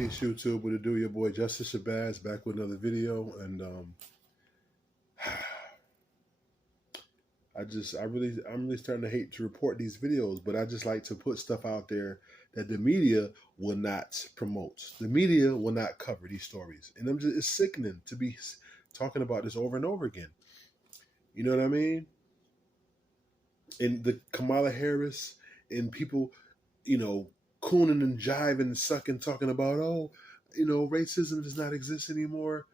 Peace YouTube, what it do? Your boy Justice Shabazz back with another video, and I'm really starting to hate to report these videos, but I just like to put stuff out there that the media will not promote. The media will not cover these stories, and it's sickening to be talking about this over and over again. You know what I mean? And the Kamala Harris and people, you know, cooning and jiving and sucking, talking about, oh, racism does not exist anymore.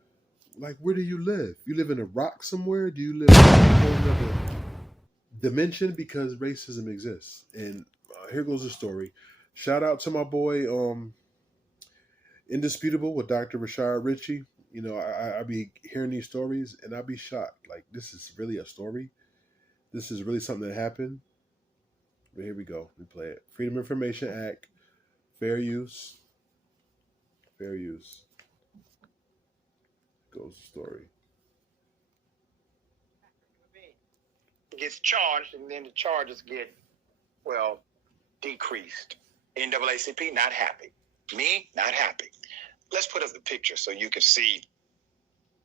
Like, where do you live? You live in a rock somewhere? Do you live in a whole other dimension? Because racism exists. And here goes the story. Shout out to my boy, Indisputable with Dr. Rashard Ritchie. I be hearing these stories and I be shocked. Like, this is really a story. This is really something that happened. But here we go. We play it. Freedom of Information Act, fair use. Fair use. Goes the story. Gets charged, and then the charges get, decreased. NAACP, not happy. Me, not happy. Let's put up the picture so you can see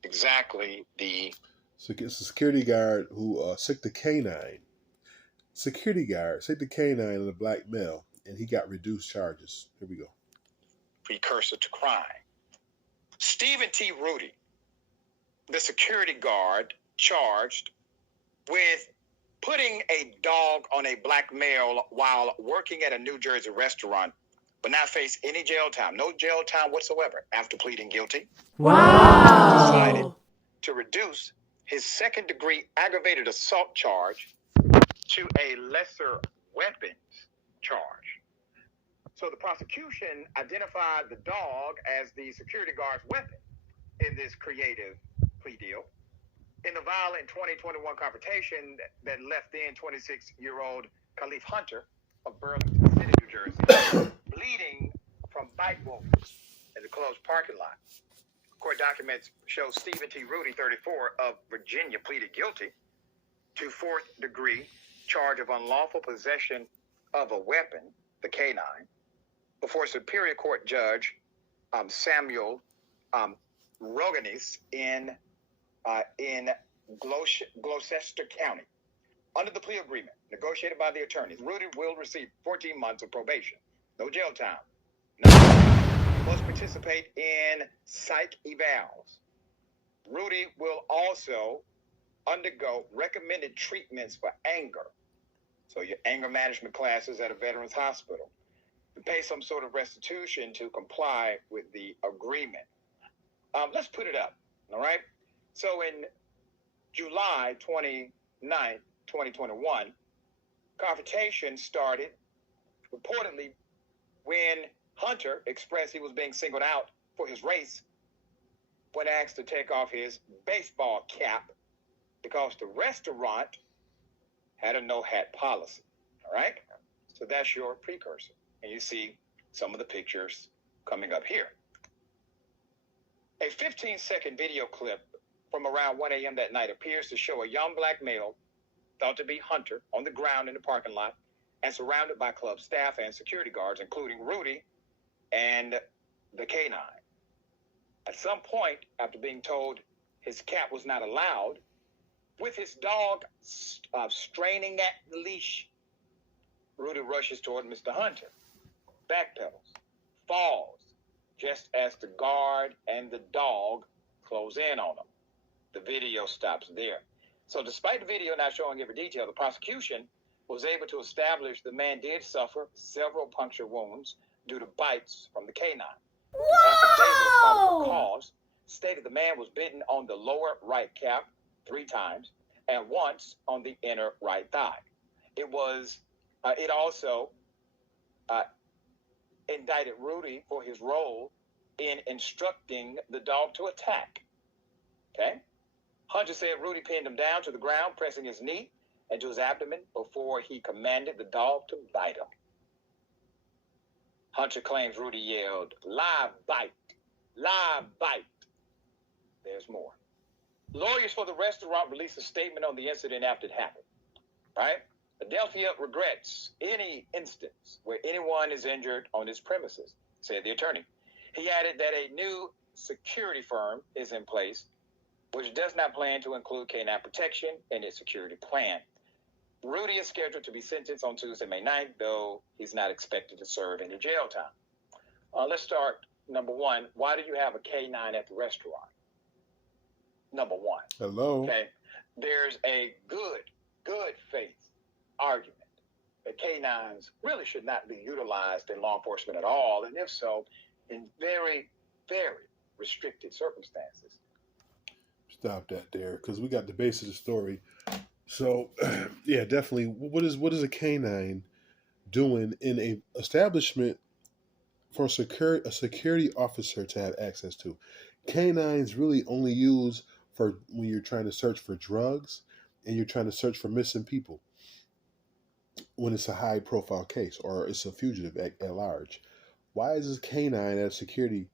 exactly the... So it's a security guard who sicked the canine. Security guard sicked the canine of a black male, and he got reduced charges. Here we go. Precursor to crime. Stephen T. Rudy, the security guard charged with putting a dog on a black male while working at a New Jersey restaurant, but not face any jail time. No jail time whatsoever after pleading guilty. Wow. Decided to reduce his second-degree aggravated assault charge to a lesser weapons charge. So the prosecution identified the dog as the security guard's weapon in this creative plea deal. In the violent 2021 confrontation that left then 26-year-old Khalif Hunter of Burlington City, New Jersey, bleeding from bite wounds in the closed parking lot. Court documents show Stephen T. Rudy, 34, of Virginia, pleaded guilty to fourth-degree charge of unlawful possession of a weapon, the canine, before Superior Court Judge Samuel Roganis in Gloucester County. Under the plea agreement negotiated by the attorneys, Rudy will receive 14 months of probation, no jail time. Must participate in psych evals. Rudy will also undergo recommended treatments for anger. So your anger management classes at a veterans hospital. To pay some sort of restitution to comply with the agreement. Let's put it up, all right? So in July 29th, 2021, confrontation started reportedly when Hunter expressed he was being singled out for his race when asked to take off his baseball cap because the restaurant had a no-hat policy, all right? So that's your precursor. And you see some of the pictures coming up here. A 15-second video clip from around 1 a.m. that night appears to show a young black male, thought to be Hunter, on the ground in the parking lot and surrounded by club staff and security guards, including Rudy and the canine. At some point, after being told his cap was not allowed, with his dog straining at the leash, Rudy rushes toward Mr. Hunter, backpedals, falls, just as the guard and the dog close in on him. The video stops there. So despite the video not showing every detail, the prosecution was able to establish the man did suffer several puncture wounds due to bites from the canine. The affidavit of probable cause stated the man was bitten on the lower right calf 3 times and once on the inner right thigh. It also indicted Rudy for his role in instructing the dog to attack. Okay? Hunter said Rudy pinned him down to the ground, pressing his knee into his abdomen before he commanded the dog to bite him. Hunter claims Rudy yelled, "Live bite, live bite." There's more. Lawyers for the restaurant released a statement on the incident after it happened. Right? Adelphia regrets any instance where anyone is injured on its premises, said the attorney. He added that a new security firm is in place, which does not plan to include canine protection in its security plan. Rudy is scheduled to be sentenced on Tuesday, May 9th, though he's not expected to serve any jail time. Let's start. Number one, why do you have a canine at the restaurant? Number one. Hello. Okay. There's a good faith argument that canines really should not be utilized in law enforcement at all, and if so, in very, very restricted circumstances. Stop that there, because we got the base of the story. So, yeah, definitely. What is a canine doing in a establishment for a security officer to have access to? Canines really only used for when you're trying to search for drugs and you're trying to search for missing people. When it's a high profile case or it's a fugitive at large. Why is this canine at security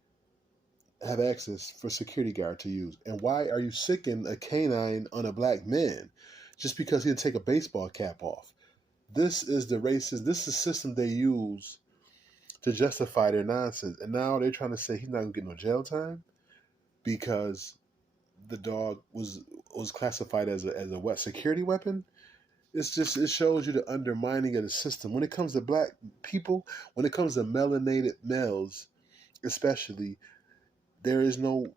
have access for security guard to use? And why are you sicking a canine on a black man just because he didn't take a baseball cap off? This is the racist. This is the system they use to justify their nonsense. And now they're trying to say he's not going to get no jail time because the dog was classified as a wet security weapon. It's just, it shows you the undermining of the system. When it comes to black people, when it comes to melanated males, especially, there is no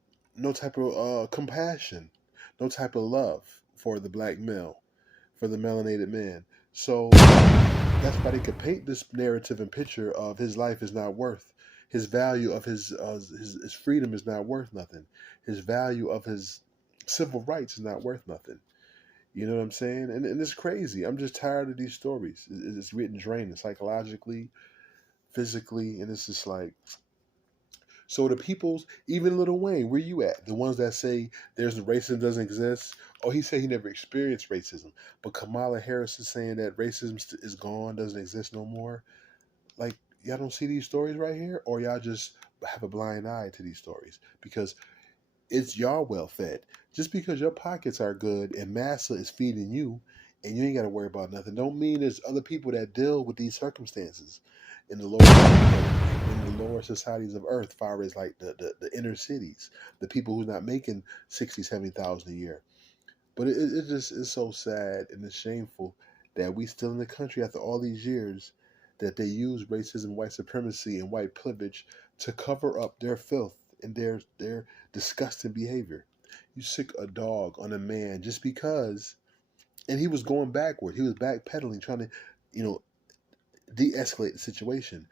type of compassion, no type of love for the black male, for the melanated man. So that's why they could paint this narrative and picture of his life is not worth, his value of his freedom is not worth nothing, his value of his civil rights is not worth nothing. You know what I'm saying? And it's crazy. I'm just tired of these stories. It's written draining psychologically, physically, and it's just like. So the people's, even Lil Wayne, where you at? The ones that say there's racism doesn't exist. Oh, he said he never experienced racism. But Kamala Harris is saying that racism is gone, doesn't exist no more. Like, y'all don't see these stories right here? Or y'all just have a blind eye to these stories? Because it's y'all well fed. Just because your pockets are good and massa is feeding you and you ain't got to worry about nothing, don't mean there's other people that deal with these circumstances in the lower societies of earth, far as like the inner cities, the people who's not making 60, 70,000 a year. But it just is so sad and it's shameful that we still in the country after all these years that they use racism, white supremacy, and white privilege to cover up their filth and their disgusting behavior. You sick a dog on a man just because, and he was going backward. He was backpedaling, trying to, de-escalate the situation.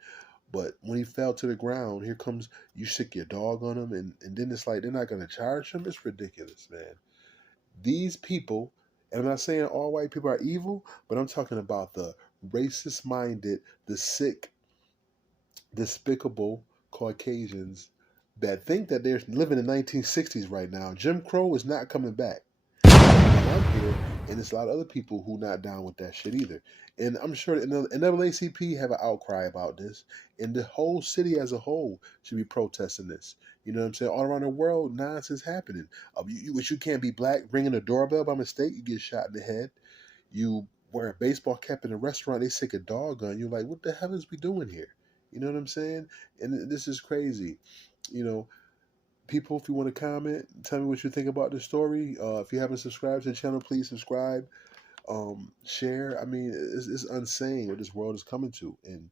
But when he fell to the ground, here comes, you sick your dog on him, and then it's like they're not going to charge him. It's ridiculous, man. These people, and I'm not saying all white people are evil, but I'm talking about the racist-minded, the sick, despicable Caucasians that think that they're living in the 1960s right now. Jim Crow is not coming back. I'm here, and there's a lot of other people who not down with that shit either. And I'm sure the NAACP have an outcry about this, and the whole city as a whole should be protesting this. You know what I'm saying? All around the world, nonsense happening. You can't be black, ringing a doorbell by mistake, you get shot in the head. You wear a baseball cap in a restaurant, they sick a dog on you. Like, what the hell is we doing here? You know what I'm saying? And this is crazy. People, if you want to comment, tell me what you think about the story. If you haven't subscribed to the channel, please subscribe. Share. I mean, it's insane what this world is coming to. And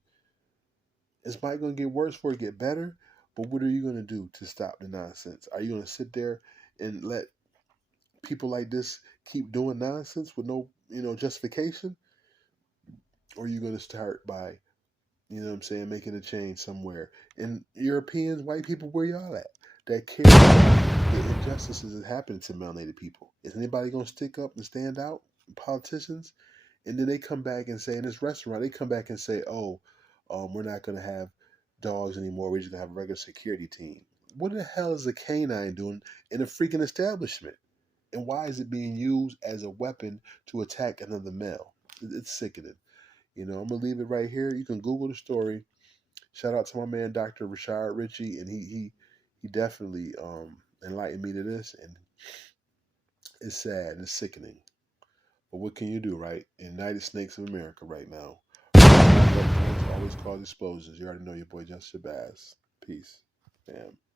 it's might going to get worse before it get better. But what are you going to do to stop the nonsense? Are you going to sit there and let people like this keep doing nonsense with no, justification? Or are you going to start by, making a change somewhere? And Europeans, white people, where y'all at? That care about the injustices that happen to melanated people. Is anybody going to stick up and stand out? Politicians? And then they come back and say, in this restaurant, they come back and say, we're not going to have dogs anymore. We're just going to have a regular security team. What the hell is a canine doing in a freaking establishment? And why is it being used as a weapon to attack another male? It's sickening. I'm going to leave it right here. You can Google the story. Shout out to my man, Dr. Rashard Ritchie, and he definitely enlightened me to this, and it's sad and it's sickening. But what can you do, right? United Snakes of America right now. Always cause explosions. You already know your boy Just Shabazz. Peace. Damn.